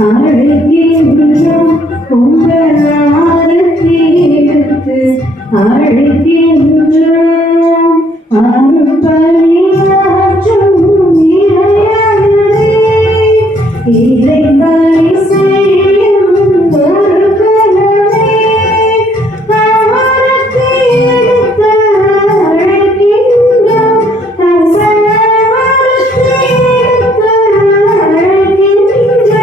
அழைக்கின்றோம் உங்கள் ஆரத்தி எடுத்து அழைக்கின்றோம் அருட்பணியாற்றும் இறையனே இறைபணி செய்யும் ஒரு கணமே ஆரத்தி எடுத்து அழைக்கின்றோம் ஆரத்தி எடுத்து அழைக்கின்றோம்.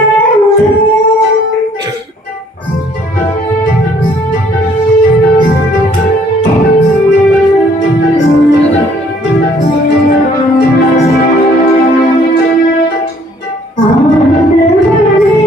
ஆண்டவரே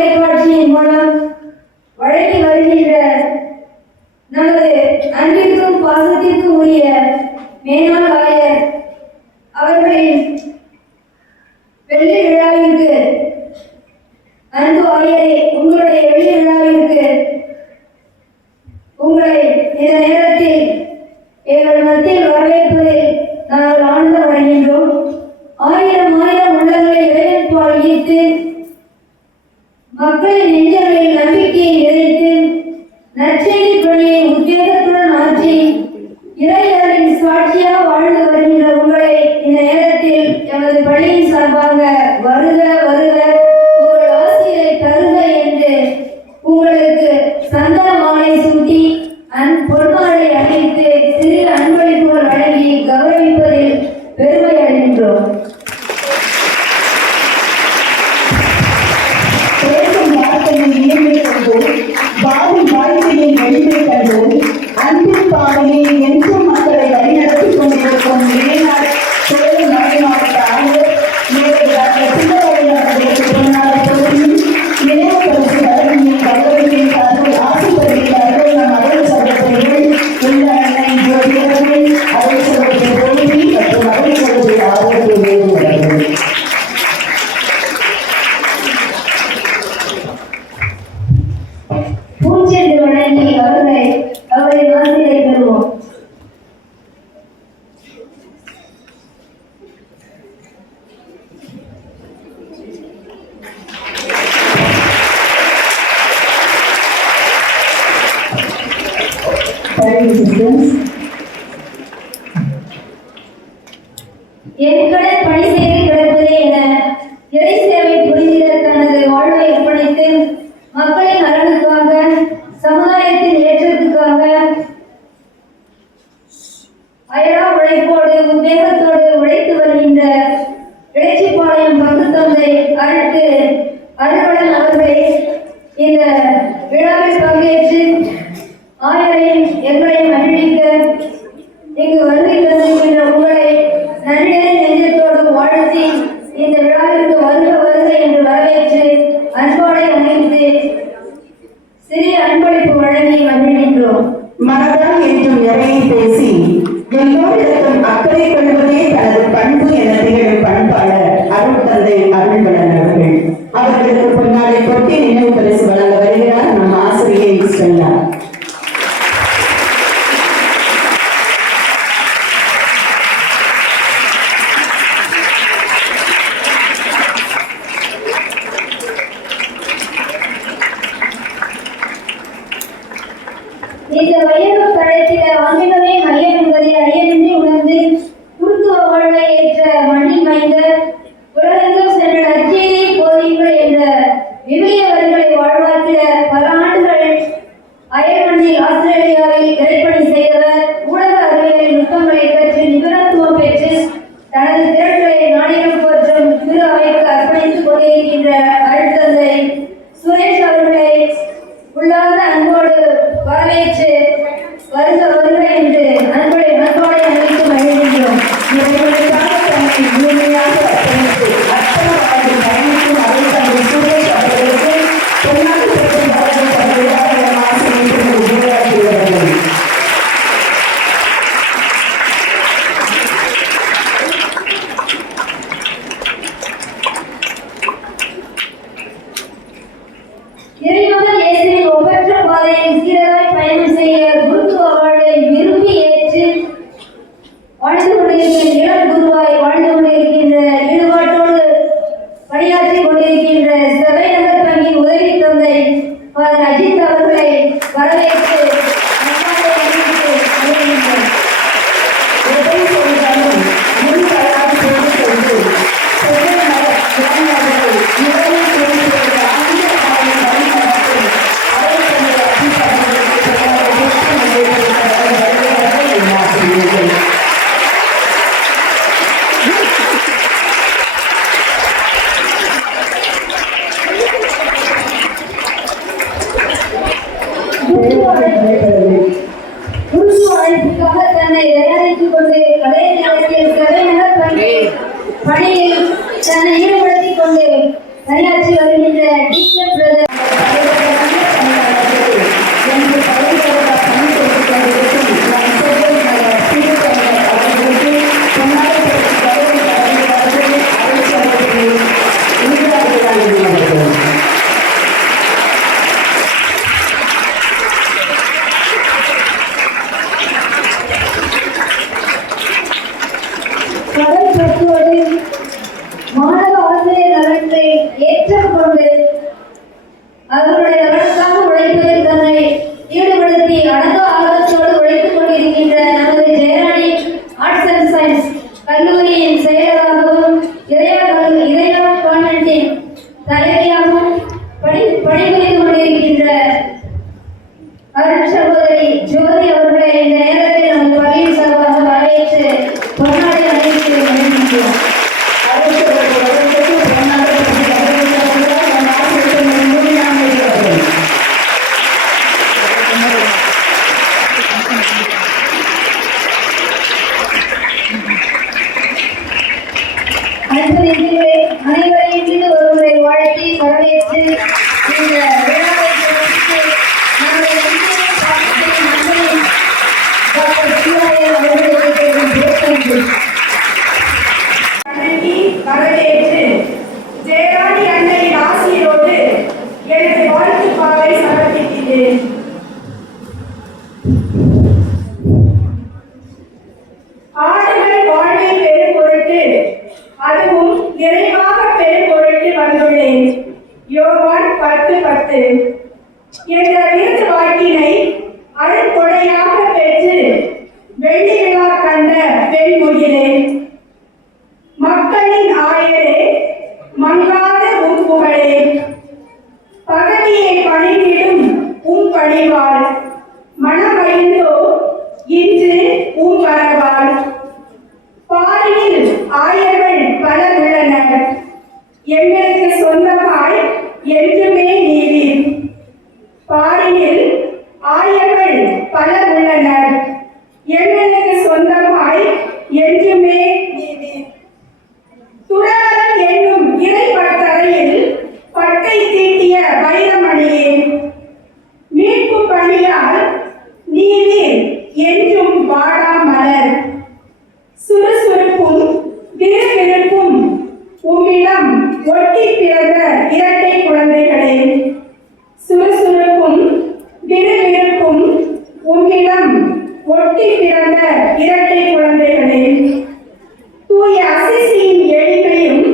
தொலைக்காட்சியின் மூலம் வழங்கி வருகின்ற நமது அன்பிற்கும் பாசத்திற்கும் உரிய மேனாள் ஆயர் அவர்களின் வெள்ளி விழாவிற்கு அன்பு ஆயரே, உங்களுடைய வெள்ளி விழாவிற்கு உங்களை இந்த நேரத்தில் எங்கள் மத்தியில் வரவேற்பதில் நாங்கள் ஆனந்தம் அடைகின்றோம். ஆயிரம் ஆயிரம் உள்ளங்களை இறைவன்பால் ஈர்த்து மக்களின் நெஞ்சங்களில் நம்பிக்கையை விதைத்து நற்செய்தி பணியை உத்வேகத்துடன் ஆற்றி இறையரின் சாட்சியாக வாழ்ந்து வருகின்ற உங்களை இந்த நேரத்தில் எமது பள்ளியின் சார்பாக வருக வருக, உங்கள் ஆசிரியரை தருக என்று உங்களுக்கு சந்தன மாலை சூட்டி பொன்மாலை அணிவித்து சிறிய அன்பளிப்புகள் வழங்கி கௌரவிப்பதில் பெருமை அடைகின்றோம். பேசும் வார்த்தையின் இனிமை கண்டோம், வாழும் வாழ்க்கையின் வலிமை கண்டோம், அன்பின் பாதையை என்றும் மக்களை வழிநடத்திக் கொண்டிருக்கும் இளைஞர் சேலம் மறைமாவட்ட ஆளுநர் மேலும் டாக்டர் சின்னராயன் அவர்களுக்கு பொன்னாளர் தொகுதியும் நினைவு பரிசு வழங்கியும் கௌரவிக்கும் சார்பில் ஆசி பெறுகிறார்கள் நம் அருள் சகோதரிகள் உள்ள அன்னை ஜோதியர்கள், அருள் சகோதரி கோவிலி மற்றும் அருள் சகோதரி ஆரோக்கிய வேறுபடுகிறது. பூச்செண்டு வழங்கி அவரை ஆசிரியை பெறுவோம். என் கடன் பணி செய்து கிடப்பதே என இறை சேவை புரிந்திட தனது வாழ்வை அர்ப்பணித்து மக்களின் நலனுக்காக, சமுதாயத்தின் ஏற்றத்துக்காக அயரா உழைப்போடு உத்வேகத்தோடு உழைத்து வருகின்ற இடைச்சிப்பாளையம் பங்குத்தந்தை அருள்வளன் அவர்களே, இந்த விழாவில் பங்கேற்று ஆயரையும் எங்களையும் அறிவிக்க இங்கு வருகை தந்திருக்கின்ற உங்களை நன்றி நெஞ்சத்தோடு வாழ்த்தி இந்த விழாவிற்கு வருக வருக என்று வரவேற்று அன்போடை அணிவித்து சிறிய அன்பளிப்பு வழங்கி மகிழ்கின்றோம். மனதால் என்றும் நிறைய பேசி எல்லோரிடத்தும் அக்கறை கொள்வதே தனது பண்பு என திகழும் பண்பாளர் அருள் தந்தை அருள்வளன் அவர்கள். அவர்களுக்கு பொன்னாலை கொட்டி நினைவு பரிசு வழங்க வருகிறார் நம் ஆசிரியை ஸ்டெல்லா. இந்த வையகம் தழைத்திட ஆன்மீகமே மையம் என்பதை ஐயமின்றி உணர்ந்து குருத்துவ வாழ்வை ஏற்ற மண்ணின் மைந்தர் உலகெங்கும் சென்ற நற்செய்தியை போதியுங்கள் என்ற விவிலிய வரிகளை வாழ்வாக்கிட பல ஆண்டுகள் அயல் மண்ணில் ஆஸ்திரேலியாவில் இறைப்பணி செய்தவர். ஊடக அறிவியலின் நுட்பங்களை கற்று நிபுணத்துவம் பெற்று தனது திறன்களை நாடினம் போற்றும் திரு அவைக்கு அர்ப்பணித்துக் கொண்டிருக்கின்ற அருட்தந்தை சுரேஷ் அவர்களை உள்ளார்ந்த அன்போடு வரவேற்று வருக வருக என்று அன்போடு அணிவித்து மகிழ்கின்றோம். இவர்களுக்காக தன்னை முழுமையாக அர்ப்பணித்து அத்தனை வாழ்வில் பயணிக்கும் அருள் தந்தை சுரேஷ் அவர்களுக்கு பொன்னாலை பெற்று வழங்கும் தந்தையாக நம் ஆசிரியர்கள் உரையாற்றுகிறார்கள். இறைமகன் இயேசுவின் ஒப்பற்ற பாதையில் சீரராய் பயணம் செய்ய குருத்துவ வாழ்வை விரும்பி ஏற்று வாழ்ந்து கொண்டிருக்கின்ற இளம் குருவாய் வாழ்ந்து கொண்டிருக்கின்ற ஈடுபாட்டோடு பணியாற்றிக் கொண்டிருக்கின்ற சபை நகர் பங்கின் உதவி தந்தை ஃபாதர் அஜித் அவர்களை வரவேற்று நன்மாலை அணிவித்து வருகின்றோம். எதை செய்தாலும் முன் தயார் செய்து கொண்டு செல்லும் இளைஞர்கள் இவரை குறித்து ஆங்கில பாதை வழிநடத்தும் அருள் தந்தை அஜித் அவர்களுக்கு வருகிறார்கள் என் ஆசிரியர்கள். அவர்களுடைய நலனுக்காக உழைப்பதில் தன்னை ஈடுபடுத்தி அடக்க ஆர்வத்தோடு உழைத்துக் கொண்டிருக்கின்ற நமது ஜெயராணி ஆர்ட்ஸ் அண்ட் சயின்ஸ் கல்லூரியின் செயலராகவும் இதயா கான்வென்ட்டின் தலைவியாகவும் பணிபுரிந்து கொண்டிருக்கின்ற அருள் சகோதரி ஜோதி அவர்களை இந்த நேரத்தில் நமது பள்ளியின் சார்பாக வரவேற்று பொன்னாடை அணிவித்து வருகின்றோம். அனைவரையும் மீது ஒருமுறை வாழ்த்தி வரவேற்று இந்த விழாவை தொடர்ந்து நம்முடைய இந்திய பாடத்தின் நண்பரின் டாக்டர் சிவாயர் அவர்களுக்கு வரவேற்று ஜெயராணி அன்னையின் ஆசியோடு எனது வாழ்த்துப்பாவை சமர்ப்பிக்கிறேன். ஆடுகள் வாழ்வை பெரும் பொருட்டு அதுவும் நிறைவாக பெரும் பொருட்டு வந்துள்ளேன். யோவான் 10:10 என்ற விருது வாக்கினை அருட்கொடையாக பெற்று வெள்ளி விழா கண்ட பெண்முகிலே, மக்களின் ஆயரே, மங்காத உம் புகழே, பகலியை பணிந்திடும் உம் பணிவாள், மனமகிழ்ந்தோ இன்று உம் வரவாள். பாரியில் ஆயர்கள் பலர் உள்ளனர், எங்களுக்கு சொந்தமாய் என்றுமே நீவீர். பாரியில் ஆயர்கள் பலர் உள்ளனர், எங்களுக்கு சொந்தமாய் என்றுமே நீவீர். துறவரம் என்னும் இறைப்பட்டறையில் பட்டை தீட்டிய வைரமணியே, மீட்பு பணியால் நீவீர் என்றும் வாடா மலர். சுறுசுறுப்பும் விறுவிறுப்பும் உம்மிடம் ஒட்டி பிறந்த இரட்டை குழந்தைகளே, சுறுசுறுப்பும் விறுவிறுப்பும் உம்மிடம் ஒட்டி பிறந்த இரட்டை குழந்தைகளே, தூய அசிசியின் எளிமையும்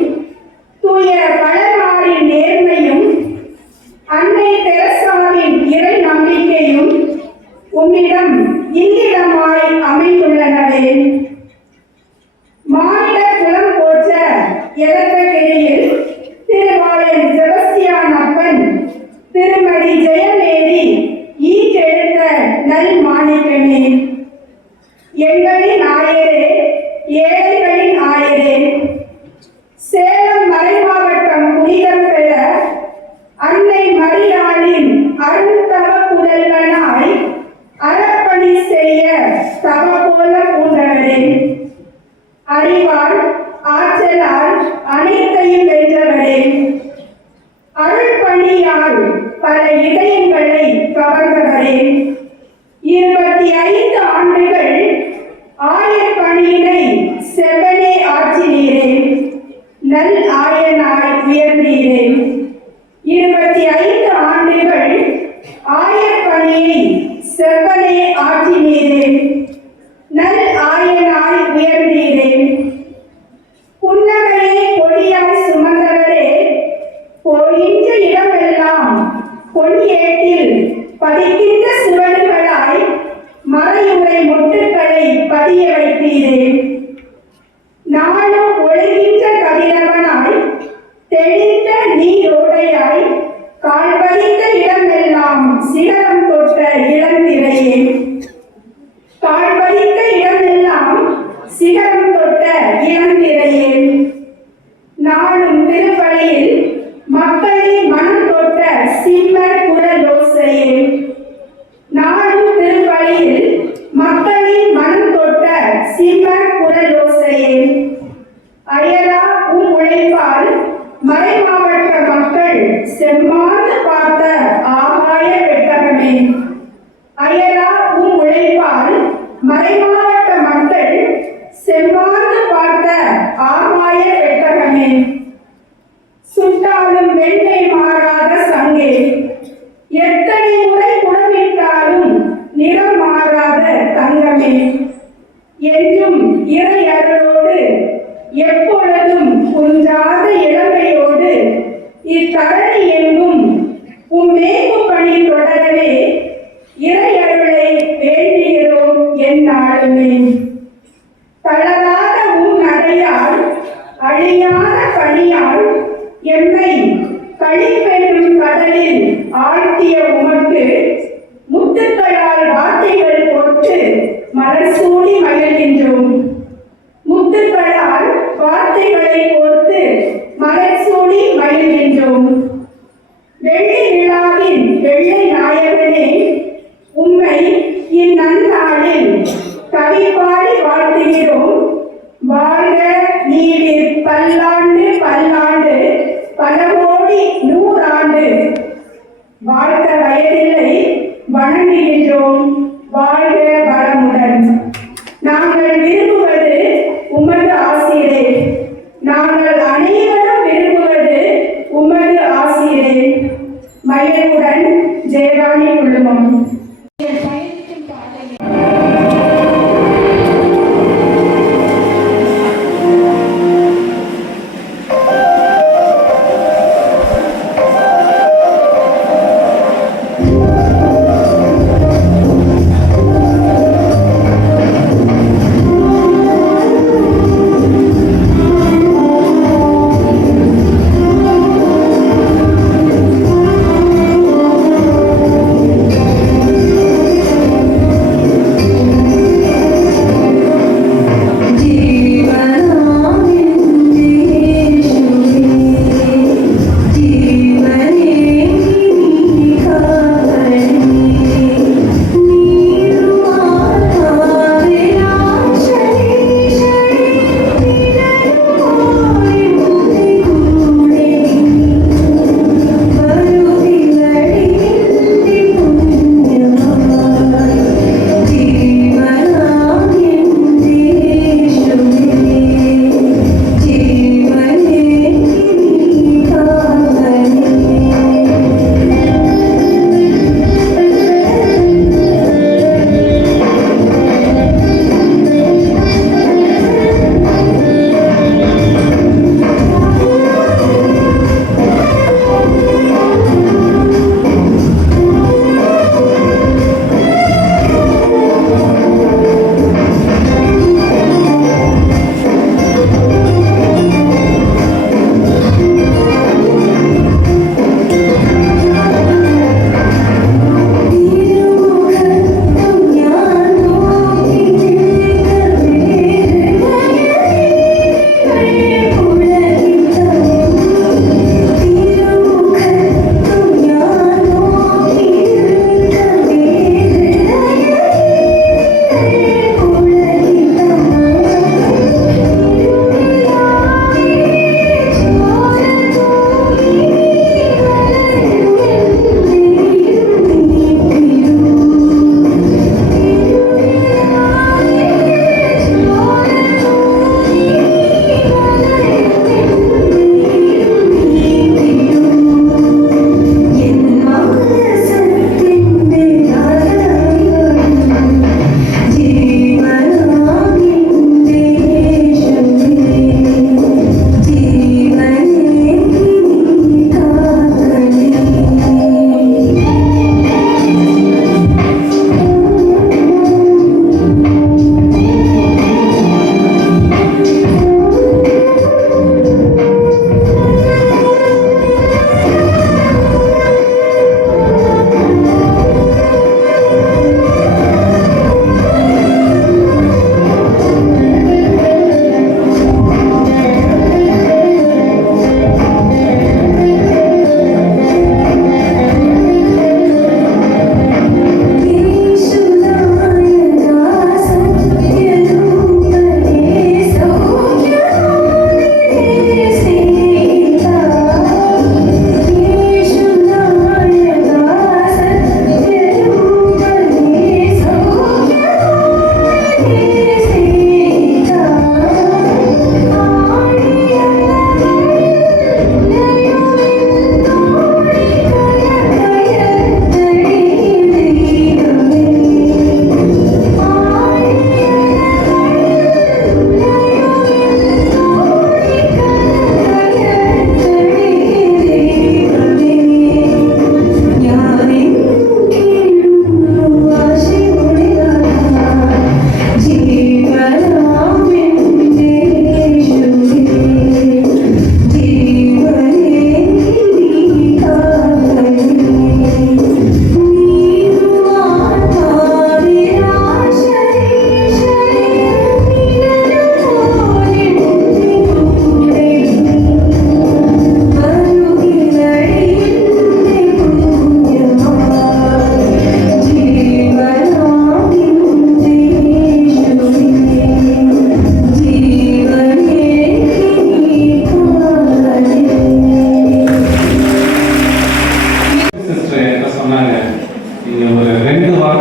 தூய பழமாரின் நேர்மையும் அன்னை தெரசாவின் இறை நம்பிக்கையும் உம்மிடம் இல்லிடமாய் அமைந்துள்ளனவே. மாநில குலம் போற்ற எலக்ககிரியில் திருவாளன் செபஸ்தியான் அப்பன் திருமதி ஜெயமேரி ஈற்றெடுத்த நல் மாணிக்கமே, எங்களின் ஆயரே, ஏழைகளின் ஆயரே, சேலம் மறைமாவட்டம் புனிதம் பெற அன்னை மரியாளின் அருள்தவ புதல்வனாய் அறப்பணி செய்ய தவ போல பூண்டவரே, அறிவால் ஆற்றலால் அனைத்தையும் வென்றவரே, அருள் பணியால் பல இதயங்களை கவர்ந்தவரே, 25 ஆண்டுகள் ஆயர் பணியினை செவ்வனே ஆற்றினீரே, நல் ஆயனாய் உயர்ந்தீரே. 25 ஆண்டுகள் ஆயர் பணியை செவ்வனே ஆற்றினீரே, நல் ஆயனாய் உயர்ந்தீரே. புன்னகையை கொடியாய் சுமந்தவரே, போகின்ற இடமெல்லாம் பொன்ஏட்டில் பதிக்கின்ற சுவடுகளாய் மறையுறை மொட்டுக்களை பதிய வைத்தீரே. நாளும் ஒழுகின்ற கதிரவனாய் தெளிந்த நீரோடையாய் கால்பதித்த இடமெல்லாம் சிகரம் தொட்ட இளந்திரையே, கால்பதித்த இடமெல்லாம் சிகரம் தொட்ட இளந்திரையே. நாளும் திருப்பலியில் மக்களின் மனம் தொட்ட சிம்மர் குரலோசையே, நாளும் திருப்பலியில் மக்களின் மனம் தொட்ட சிம்மர் குரலோசையே. அயரா உம் உழைப்பால் மறைமாவட்ட மக்கள் செம்மாந்து பார்த்த ஆகாய வெட்டகமே, அயரா உம் உழைப்பால் மறைமாவட்ட மக்கள் செம்மாந்து பார்த்த ஆகாய வெட்டகமே. சுட்டாலும் வெண்ணை மாறாத சங்கே, எத்தனை முறை குடமிட்டாலும் நிறம் மாறாத தங்கமே, என்றும் இறை அருளோடு எப்பொழுதும் குன்றாத இளமையோடு இத்தரணி எங்கும் உம் பணி தொடரவே இறையருளை வேண்டுகிறோம் எந்நாளுமே. தளராத உன் நடையால் அழியாத பணியால் எம்மை களிப்பெறும் கடலில் ஆழ்த்திய உமக்கு முத்துக்களால் வார்த்தைகள் போட்டு மலர் சூடி மகிழ்கின்றோம். முத்துக்களால் வார்த்தைகளை கோர்த்து மலர் சூடி மகிழ்கின்றோம். வெள்ளி விழாவின் வெள்ளை நாயகனே, உம்மை இந்நன்னாளில் கவிபாடி வாழ்த்துகிறோம். வாழ்க நீர் பல்லாண்டு பல்லாண்டு பல கோடி நூறாண்டு. வாழ்த்த வயதில்லை வணங்குகின்றோம். வாழ்க வளமுடன். நாங்கள் விரும்புவது உமது ஆசிரே. நாங்கள் அனைவரும் விரும்புவது உமது ஆசிரே. மகிழ்வுடன் ஜெயராணி குழுமம்.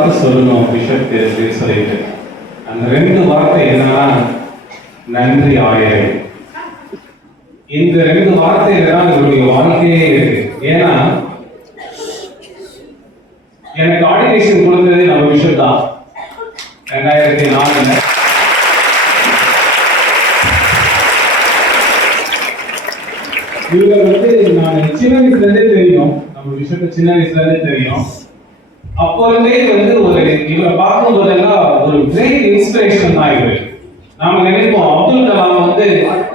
வார்த்தை சொல்லணும் பிஷப் அப்படின்னு சொல்லிட்டு. அந்த 2 வார்த்தை என்னன்னா நன்றி ஆயிரம். இந்த 2 வார்த்தையில தான் என்னுடைய வாழ்க்கையே இருக்கு. ஏன்னா எனக்கு ஆர்டினேஷன் கொடுத்தது நம்ம பிஷப் தான் 2004. இவங்க நான் சின்ன வயசுல இருந்தே தெரியும், நம்ம பிஷப் சின்ன வயசுல இருந்தே தெரியும். அப்போ இருந்தே ஒரு இவரை பார்க்கும் போதெல்லாம் ஒரு கிரேட் இன்ஸ்பிரேஷன் தான் இவரு. நாம நினைப்போம் அப்துல் கலாம்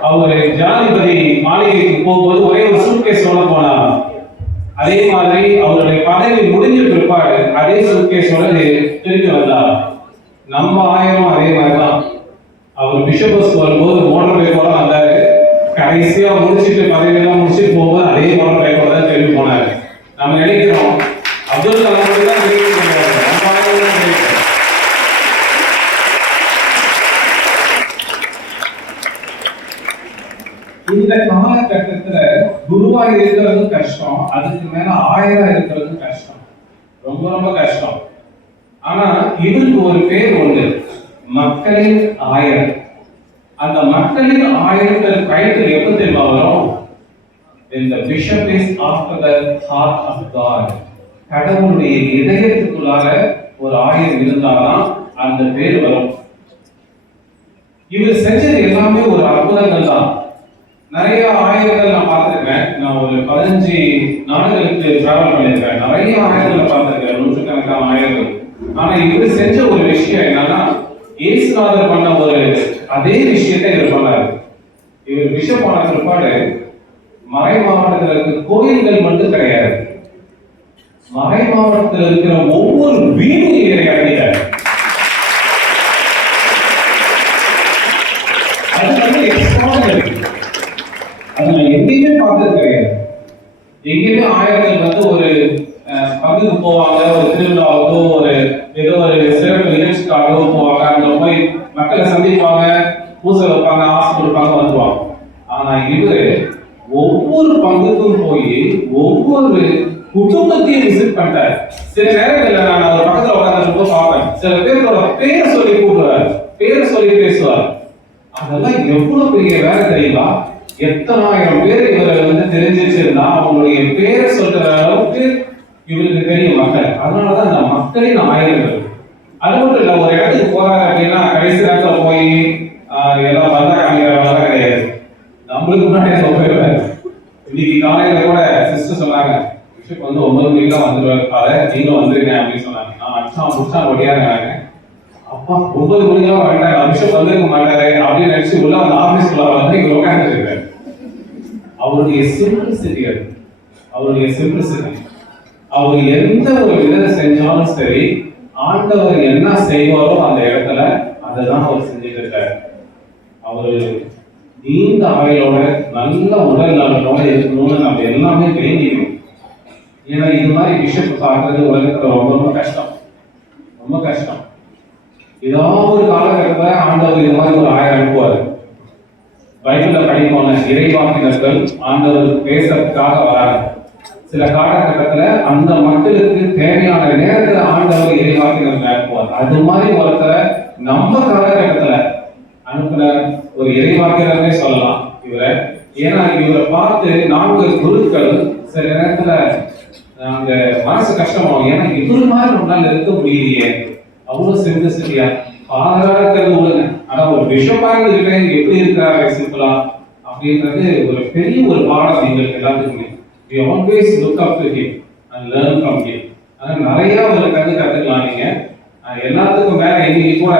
அவரு ஜனாதிபதி மாளிகைக்கு போகும்போது ஒரே ஒரு சூட்கேஸோட போனார். அதே மாதிரி அவருடைய பதவி முடிஞ்ச பிற்பாடு அதே சூட்கேஸோட திரும்பி வந்தார். நம்ம ஆயிரம் அதே மாதிரிதான். அவர் பிஷப் வரும்போது மோட்டர் பைக்கோட வந்தாரு. கடைசியா முடிச்சுட்டு பதவியெல்லாம் முடிச்சுட்டு போகும்போது அதே மோட்டர் பைக்கோட தான் திரும்பி போனாரு. நம்ம நினைக்கிறோம் அப்துல் கலாம் தான் இந்த காலகட்டத்துல குருவா இருக்கிறது கஷ்டம், அதுக்கு மேல 1000 இருக்கிறது கஷ்டம், ரொம்ப ரொம்ப கஷ்டம். ஆனா இதுக்கு ஒரு பேர் உண்டு, மக்களின் 1000. அந்த மக்களின் 1000 டைட்டில் எப்ப தெரியுமா வரும்? இந்த bishop is after the heart of God. கடவுளுடைய இதயத்துக்குள்ளார ஒரு 1000 இருந்தாதான் அந்த பேர் வரும். இவர் செஞ்சது எல்லாமே ஒரு அற்புதங்கள் தான். நிறைய ஆயிரங்கள் நான் பார்த்திருக்கேன். நான் ஒரு 15 நாடுகளுக்கு டிராவல் பண்ணியிருக்கேன். நிறைய ஆயிரங்களை பார்த்திருக்கேன், நூற்றுக்கணக்கான ஆயிரங்கள். ஆனா இவர் செஞ்ச ஒரு விஷயம் என்னன்னா, இயேசுநாதர் பண்ண அதே விஷயத்தை இவர் பண்ணாரு. இவர் பிஷப் ஆன பிற்பாடு மறை மாவட்டத்தில் இருக்க கோயில்கள் மட்டும் கிடையாது, மறை மாவட்டத்தில் இருக்கிற ஒவ்வொரு வீடும் இவரை அடைகிறார். அது எக்ஸ்ட்ராடனரி. அது நான் எங்கேயுமே பார்த்தது கிடையாது. எங்கேயுமே ஆயிரங்கள் ஒரு பங்குக்கு போவாங்க, ஒரு திருவிழாவுக்கோ ஏதோ ஒரு சிறப்பு நிகழ்ச்சிக்காகவோ போவாங்க. அங்க போய் மக்களை சந்திப்பாங்க, பூசை வைப்பாங்க, ஆசை கொடுப்பாங்க, வந்துருவாங்க. ஆனா இவரு ஒவ்வொரு பங்குக்கும் போய் ஒவ்வொரு குடும்பத்தையும் விசிட் பண்ணிட்டாரு. சில நேரங்கள்ல நான் ஒரு பக்கத்துல உட்கார்ந்து பார்ப்பேன், சில பேரோட பேரை சொல்லி கூப்பிடுவாரு, பேரை சொல்லி பேசுவார். அதெல்லாம் எவ்வளவு பெரிய வேலை தெரியுமா? எத்தனாயிரம் பேர் இவரை தெரிஞ்சிருந்தா அவங்களுடைய பேரை சொல்ற அளவுக்கு இவருக்கு தெரியும் மக்கள். அதனாலதான் இந்த மக்களின் 1000. அது மட்டும் இல்ல, ஒரு இடத்துக்கு போறாங்க அப்படின்னா கடைசி நேரத்துல போய் எல்லாம் வந்தா காமிக்கிறவங்க கிடையாது, நம்மளுக்கு முன்னாடி போயிடுவாரு. இன்னைக்கு காலையில கூட சிஸ்டர் சொன்னாங்க, பிஷப் 9 மணிக்கு தான் வந்துருவாரு, நீங்களும் வந்துருங்க அப்படின்னு சொன்னாங்க. நான் அடிச்சா ஒடியாருங்க. அப்பா 9 மணிக்கெல்லாம் வேண்டாம், பிஷப் வந்துருக்க மாட்டாரு அப்படின்னு நினைச்சு உள்ள அந்த ஆபீஸ்க்குள்ள இவர் உட்கார்ந்து இருக்காரு. அவருடைய சிம்பிளிசிட்டி, அவருடைய சிம்பிளிசிட்டி. அவர் எந்த ஒரு விதத்தை செஞ்சாலும் சரி, ஆண்டவர் என்ன செய்வாரோ அந்த இடத்துல அதைதான் அவர் செஞ்சுட்டு இருக்காரு. அவரு நீண்ட ஆயுளோட நல்ல உடல் நலனோட இருக்கணும்னு நம்ம எல்லாமே வேண்டிக்கணும். ஏன்னா இது மாதிரி பிஷப் பார்க்கறது உலகத்துல ரொம்ப ரொம்ப கஷ்டம், ரொம்ப கஷ்டம். ஏதாவது ஒரு காலகட்டத்துல ஆண்டவர் இது மாதிரி ஒரு 1000 அனுப்புவாரு. பைபிள்ல படிப்போம், இறைவாக்கினர்கள் ஆண்டவர் பேசுறதுக்காக வராங்க. சில காலகட்டத்துல அந்த மக்களுக்கு தேவையான நேரத்துல ஆண்டவர் இறைவாக்கினர்கள் அனுப்புவார். அது மாதிரி ஒருத்தரை நம்ம காலகட்டத்துல அனுப்புன ஒரு இறைவாக்கினர்னே சொல்லலாம் இவரை. ஏன்னா இவரை பார்த்து நாங்க குருக்கள் சில நேரத்துல நாங்க மனசு கஷ்டமாகும். ஏன்னா இவரு மாதிரி நம்மளால இருக்க முடியலையே, அவ்வளவு சிம்பிளிசிட்டியா ஃபாதரா இருக்கிறது ஒழுங்க, ஆனா ஒரு பிஷப்பா இருக்க எப்படி இருக்கிறாரு சிம்பிளா அப்படின்றது ஒரு பெரிய ஒரு பாடம் எங்களுக்கு எல்லாத்துக்குமே. We always look up to him and learn from him. ஆனா நிறைய ஒரு கத்துக்கலாம் நீங்க. எல்லாத்துக்கும் மேல இன்னைக்கு கூட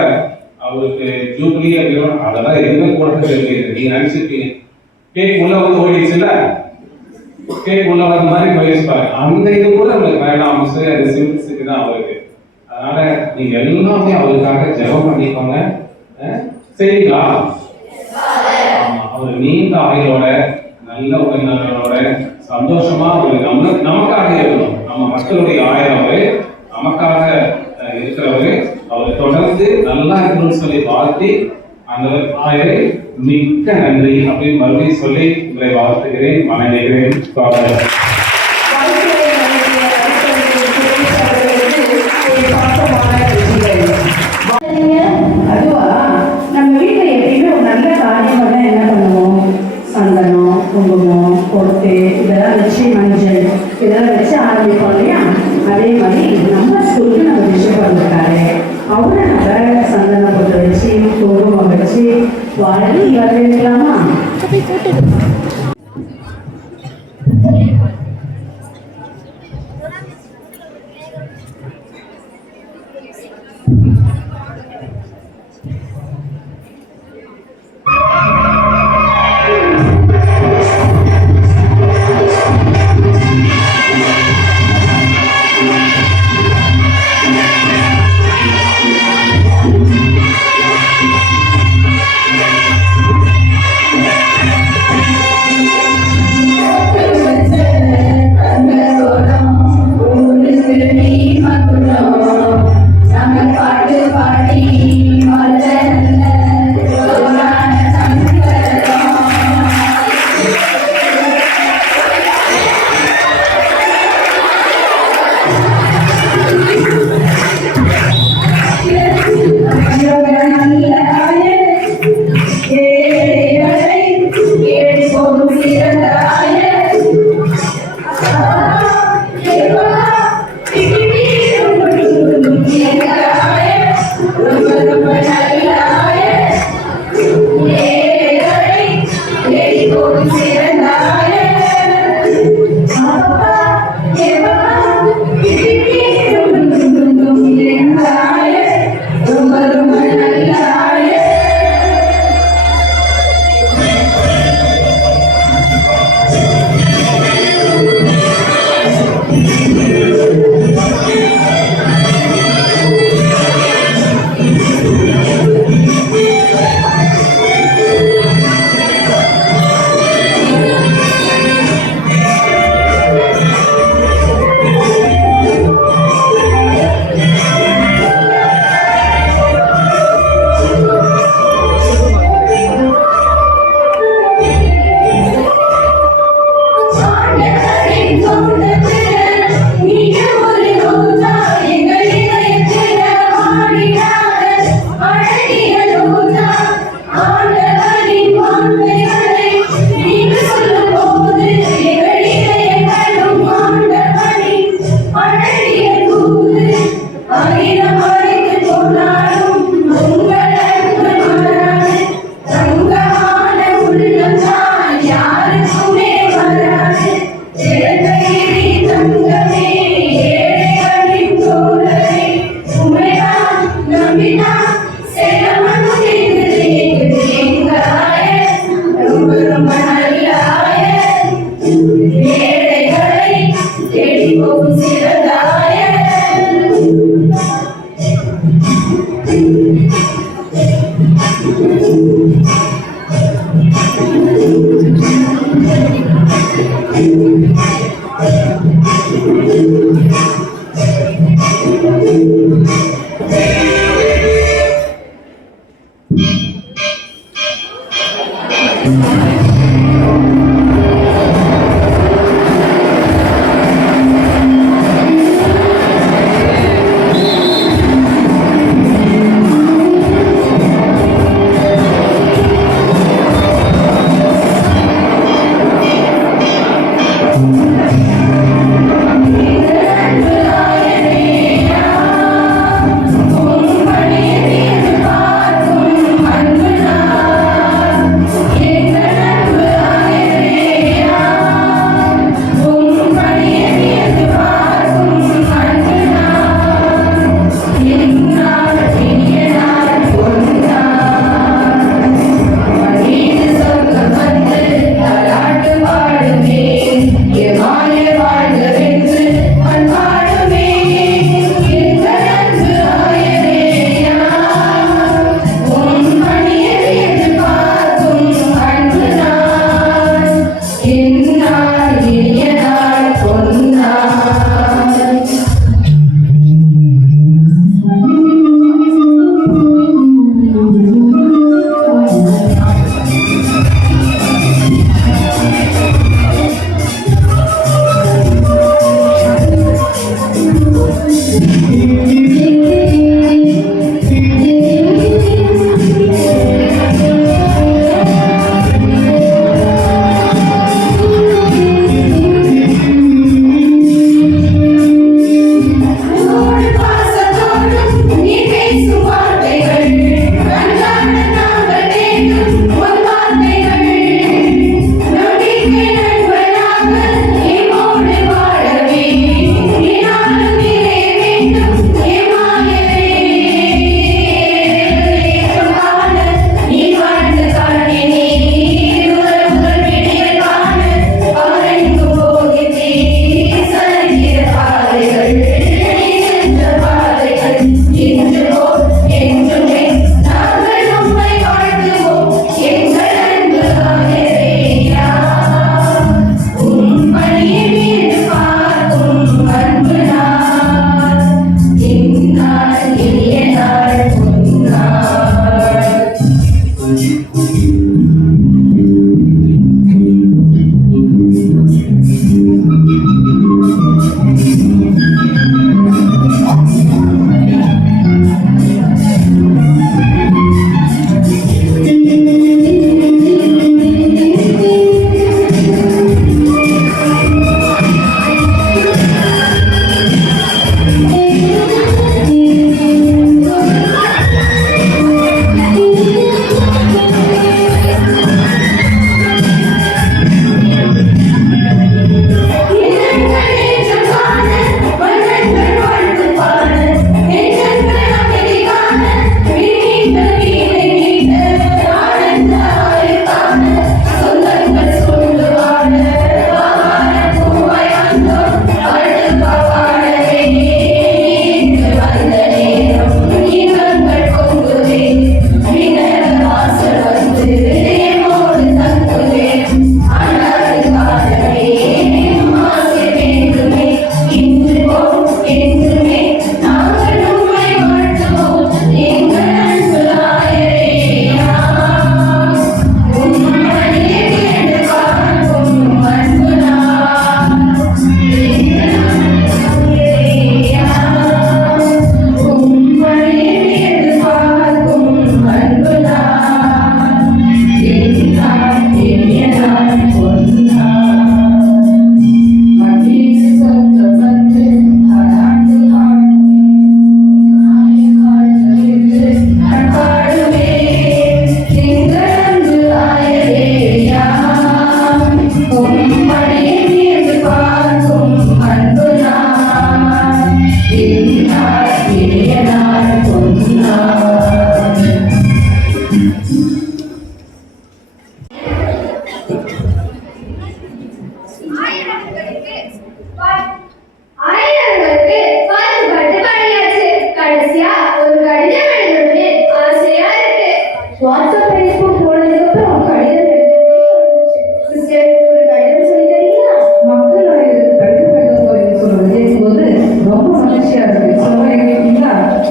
அவருக்கு ஜூப்ளி அப்படின்னு அதெல்லாம் எதுவுமே கூட தெரியாது. நீங்க நினைச்சிருக்கீங்க கேக் உள்ள ஓடிச்சுல, கேக் உள்ள வர மாதிரி போயிருப்பாரு. அந்த இது கூட உங்களுக்கு வேண்டாம், சரி அது சிம்பிளிசிட்டி தான் அவருக்கு. அதனால நீங்க எல்லாமே அவருக்காக ஜெபம் பண்ணிக்கோங்க. சரிங்களா? அவர் நீண்ட ஆயுளோட நல்ல உடல்நலனோட சந்தோஷமா நமக்காக இருக்கணும். நம்ம மக்களுடைய ஆயிரவர் நமக்காக இருக்கிறவரு. அவர் தொடர்ந்து நல்லா இருக்கணும்னு சொல்லி வாழ்த்தி அந்த ஆயரை மிக்க நன்றி அப்படின்னு மறுபடியும் சொல்லி உங்களை வாழ்த்துகிறேன், வணங்குகிறேன். இதெல்லாம் வச்சு ஆரம்பிப்போம் இல்லையா? அதே மாதிரி நம்ம ஸ்கூலுக்கு நம்ம பிஷப் வந்திருக்காரு. அவரை நம்ம சந்தன பொட்டு வச்சு குங்குமம் வச்சு வாழ்க்கை வரவேற்கலாமா?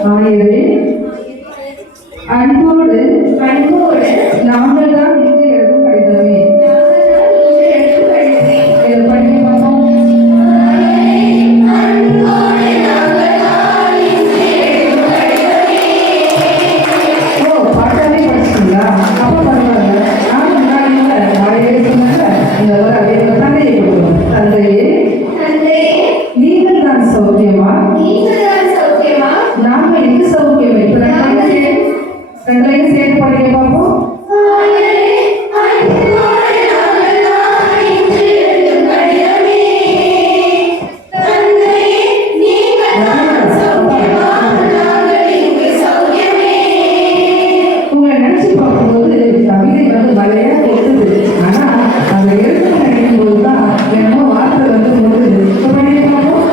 ஆகவே அன்போடு நாங்கள் தான் இன்று எழுதும் கடிதமே. இதை படிக்க பார்ப்போம். ஓ, பாட்டாவே படிச்சிட்டீங்களா? அப்ப பரவாயில்ல. நான் முன்னாடி நாளையே சொன்னாங்க. இந்த ஒரு அதே தந்தையை கொடுக்கணும். தந்தையே, நீங்கள் தான் சௌக்கியமா? நாங்கள் இங்கு சௌக்கியமே. இப்ப ரெண்டையும் சேர்த்து படிக்க பார்ப்போம். உங்களை நினைச்சு பார்க்கும்போது கவிதை வந்து மலையா கொட்டுது. ஆனா அதை எழுத நினைக்கும் போதுதான் என்னமோ வார்த்தை வந்து முழுது. இப்ப படிக்க பார்ப்போம்.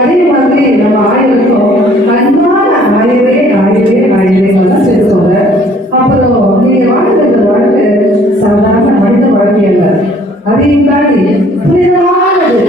அதே மாதிரி நம்ம ஆயிரக்கும் அன்பான ஆயிரவே சேர்த்துக்கோங்க. அப்புறம் நீங்க வாழ்க்கை வாழ்க்கை சாதாரண மனித வாழ்க்கை அல்ல, அதையும் தாண்டி புனிதமானது.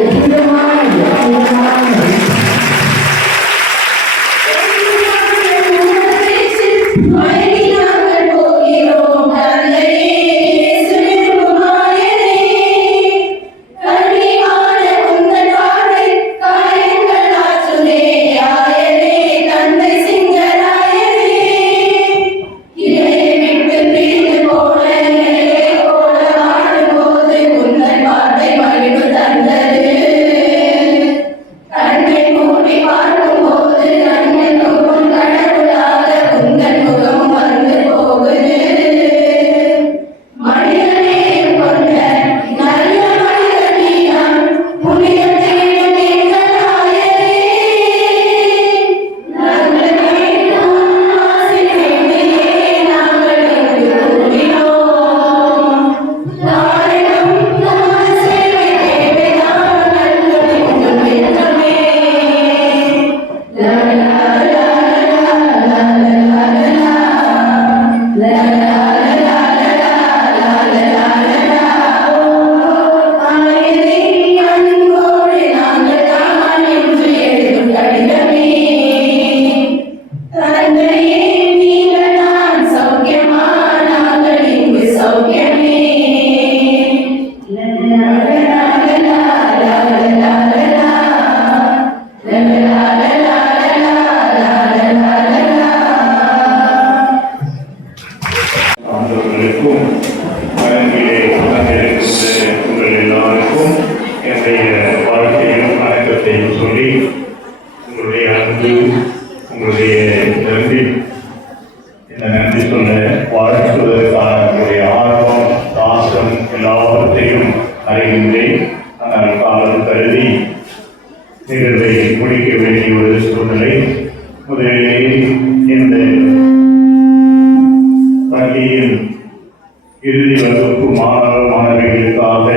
இறுதி வகுப்பு மாணவ மாணவிகளுக்காக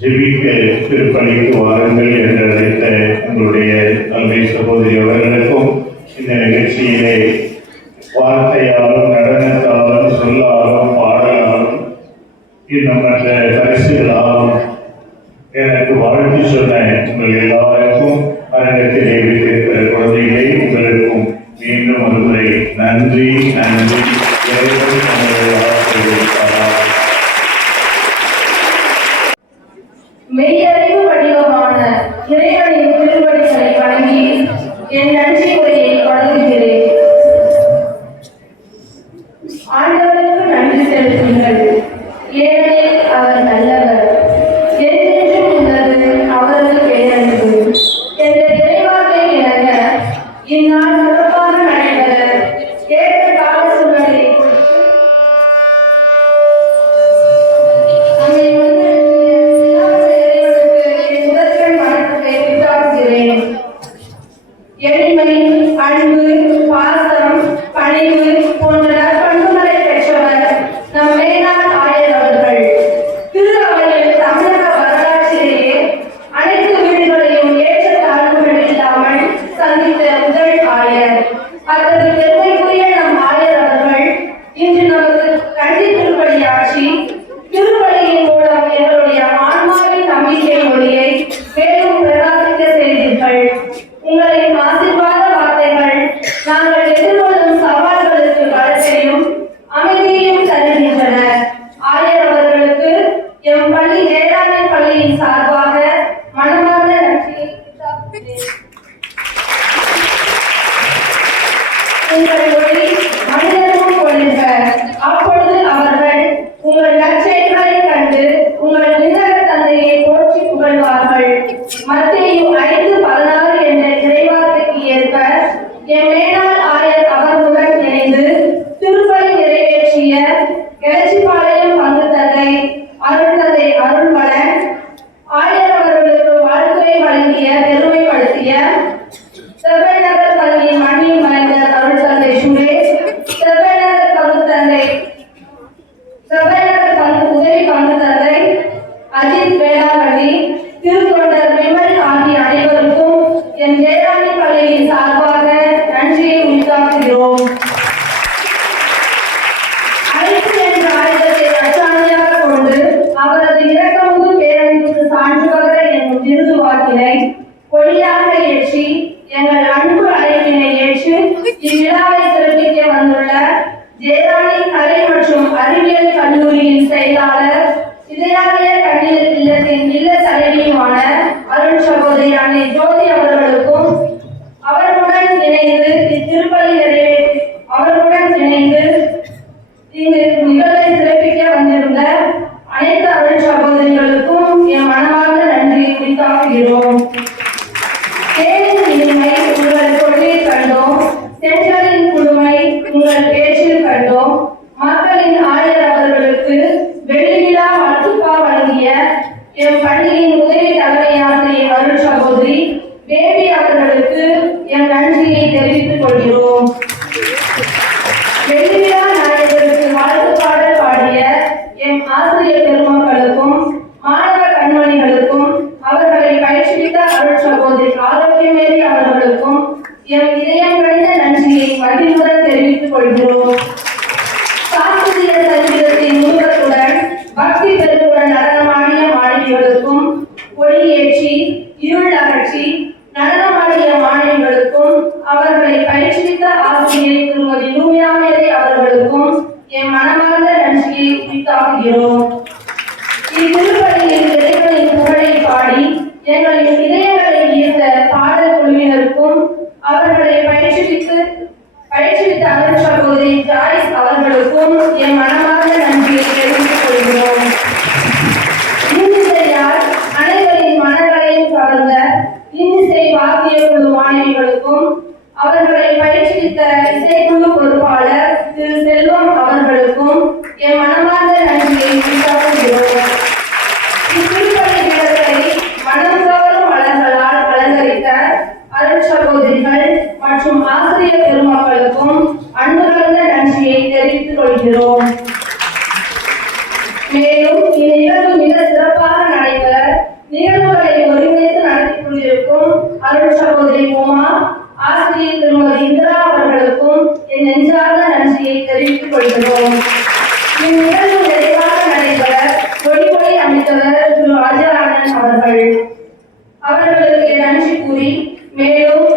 ஜெபிக்க திருப்பணிக்கு வாருங்கள் என்று அழைத்த உங்களுடைய அன்பை சகோதரி அவர்களுக்கும் இந்த நிகழ்ச்சியிலே வார்த்தையாலும் நடனத்தாலும் சொல்லாலும் பாடலாலும் இன்னும் மற்ற பரிசுகளாலும் எனக்கு வாழ்த்து சொன்ன உங்கள் எல்லாருக்கும் அரங்கத்திலே வைத்திருக்கிற குழந்தைகளை உங்களுக்கும் மீண்டும் ஒருமுறை நன்றி நன்றி. மெய்யறிவு வடிவமான இறைவனின் திருவடிகளை வணங்கி என் நன்றி உரையை தொடங்குகிறேன். ஆண்டவருக்கு நன்றி செலுத்துங்கள், ஏனெனில் அவர் நல்லவர், என்றென்றும் உள்ளது அவரது பேரன்பு. என்ற இறைவாக்கை இணங்க இந்நாள் சிறப்பாக நடைபெற ஏற்ற கால சூழலை பெருமைக்குரிய நம் ஆயர் அவர்கள் இன்று நமக்கு கல்வி திருப்பலியாற்றி திருப்பலியின் மூலம் எங்களுடைய ஆன்மாவின் நம்பிக்கை மொழியை மேலும் பிரகாசிக்க செய்தீர்கள். உங்களின் ஆசீர்வாத வார்த்தைகள் நாங்கள் எதிர்கொள்ளும் சவால்களுக்கு பலத்தையும் அமைதியையும் தருகின்றன. ஆயர் அவர்களுக்கு எம் பள்ளி வேளாண்மை பள்ளியின் சார்பாக மனமார்ந்த நன்றியை உரித்தாக்குகிறேன். உங்கள் ஒளி மனிதனும் ஒளிர்க. அப்பொழுது அவர்கள் உங்கள் நற்செயல்களை கண்டு உங்கள் விண்ணக தந்தையை போற்றி புகழ்வார்கள். மத்தேயு 5:16 என்ற இறைவார்த்தைக்கு ஏற்ப என் மேலாள் ஆயர் அவர்களுடன் இணைந்து திருப்பலி நிறைவேற்றிய எலச்சிபாளையம் பங்கு தந்தை அருள்தந்தை அருள்வளன் ஆயர் அவர்களுக்கு வாழ்த்துரை வழங்கிய பெருமைப்படுத்திய செவ்வாய் நகர் பள்ளியின் மண்ணின் மைந்தர் அருள்தந்தை சுரேஷ், செவ்வாய் நகர் பங்கு தந்தை உதவி பங்கு தந்தை அஜித் வேளாங்கண்ணி, திருத்தொண்டர் விமல் ஆகிய அனைவருக்கும் என் வேளாண்மை பள்ளியின் சார்பாக நன்றியை உரித்தாக்குகிறோம். அழைப்பு என்ற ஆயுதத்தை அச்சாணியாக கொண்டு அவரது இரக்கமுது பேரன்புக்கு சான்றுபகர என்னும் விருது வாக்கினை கொடியாக ஏற்றி எங்கள் அன்பு அழைப்பினை ஏற்று இவ்விழாவை சிறப்பிக்க வந்துள்ள ஜெயராணி கலை மற்றும் அறிவியல் கல்லூரியின் செயலாளர் இதயாலய கண்ணீர் இல்லத்தின் இல்ல தலைவியுமான அருள் சகோதரி அன்னை ஜோதி அவர்களுக்கும் அவர்களுடன் இணைந்து இத்திருப்பலி நிறைவேற்றி இங்கு நிகழ்வை சிறப்பிக்க வந்திருந்த அனைத்து அருள் சகோதரிகளுக்கும் என் மனமார்ந்த நன்றியை உரித்தாக்குகிறோம். தேனின் இனிமை உங்கள் கொள்கையை கண்டோம், சென்றலின் புதுமை உங்கள் பேச்சில் கண்டோம். மக்களின் ஆயர் அவர்களுக்கு வெள்ளி விழா வாழ்த்துப்பா வழங்கிய எம் பள்ளியின் உதவி தலைமை ஆசிரியர் அருள் சகோதரி பேபி அவர்களுக்கு என் நன்றியை தெரிவித்துக் கொள்கிறோம். வெள்ளி விழா நாயகருக்கு வாழ்த்து பாடல் பாடிய எம் ஆசிரியர் பெருமக்களுக்கும் மாணவ கண்மணிகளுக்கும் அவர்களை பயிற்சித்த அருள் சகோதரி ஆரோக்கியமேரி அவர்களுக்கும் எம் இதயம் கழிந்த நன்றியை மகிழ்வுடன் தெரிவித்துக் கொள்கிறோம். சாஸ்திரிய சங்கீதத்தின் முருகத்துடன் பக்தி பெருக்குடன் நடனமாடிய மாணவிகளுக்கும் ஒளியேற்றி இருள் அகற்றி நடனமாடிய மாணவிகளுக்கும் அவர்களை பயிற்சித்த ஆசிரியர் திருமதி லூமியாமேரி அவர்களுக்கும் என் மனமார்ந்த நன்றியை உரித்தாக்குகிறோம். இத்திருப்பலியில் இறைவனின் புகழை பாடி எங்களின் இதயங்களை ஈர்த்த பாடல் குழுவினருக்கும் அவர்களை பயிற்சித்த அருள் சகோதரி ஜாய்ஸ் அவர்களுக்கும் என் மனமார்ந்த நன்றியை தெரிவித்துக் கொள்கிறோம். இன்னிசையால் அனைவரின் மனங்களையும் கவர்ந்த இன்னிசை வாக்கிய குழு மாணவிகளுக்கும் அவர்களை பயிற்சித்த இசைக்குழு பொறுப்பாளர் திரு செல்வம் அவர்களுக்கும் என் மனமார்ந்த நன்றியை உரித்தாக்குகிறோம். இத்திருப்பலி விழாவை மனம் கவரும் மலர்களால் அலங்கரித்த அருள் சகோதரிகள் மற்றும் ஆசிரியர் பெருமக்களுக்கும் அன்பு கலந்த நன்றியை தெரிவித்துக் கொள்கிறோம். மேலும் இந்நிகழ்வு மிக சிறப்பாக நடைபெற நிகழ்வுகளை ஒருங்கிணைத்து நடத்தி கொண்டிருக்கும் அருள் சகோதரி உமா, ஆசிரியர் திருமதி இந்திரா அவர்களுக்கும் என் நெஞ்சார்ந்த நன்றியை தெரிவித்துக் கொள்கிறோம். இந்நிகழ்வு நிறைவாக நடைபெற கொடிகளை அமைத்தவர் திரு ராஜாராணன் அவர்களுக்கு நன்றி கூறி மேலும்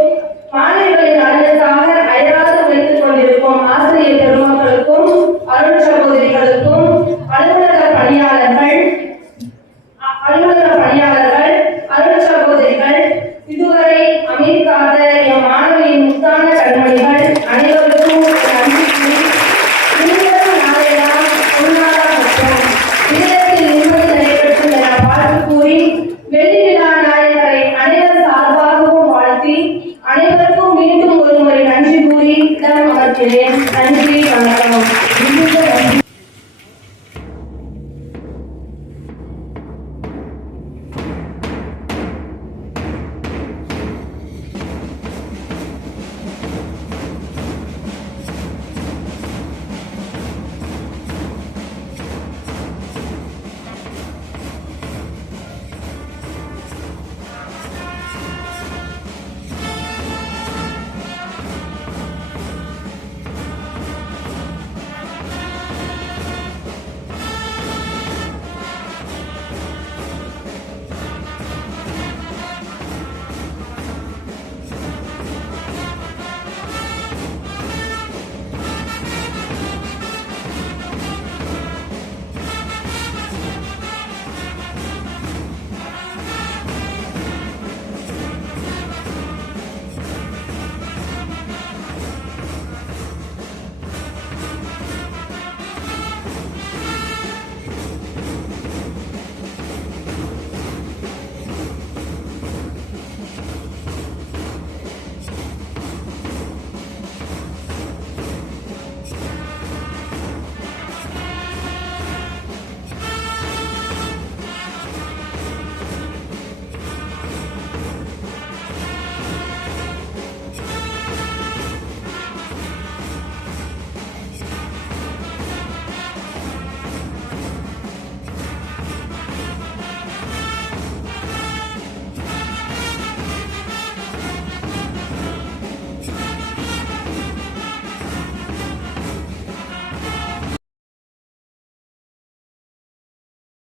மாணவர்களின் நலனுக்காக அயராது வைத்துக் கொண்டிருக்கும் ஆசிரியர் பெருமக்களுக்கும் அருள் சகோதரிகளுக்கும் அலுவலக பணியாளர்கள் அருள் சகோதரிகள் இதுவரை அமைதிக்காக என் மாணவியின் முத்தான கண்மணிகள் அனைவருக்கும் நன்றி கூறி இன்றும் நாளையெல்லாம் பொருளாதார மற்றும் இதயத்தில் நிம்மதி நடைபெற்றும் என வாழ்த்து கூறி வெள்ளி விழா நாயகரை அனைவர் சார்பாகவும் வாழ்த்தி அனைவருக்கும் மீண்டும் ஒருமுறை நன்றி கூறி இடம் அமர்கிறேன். நன்றி, வணக்கம்.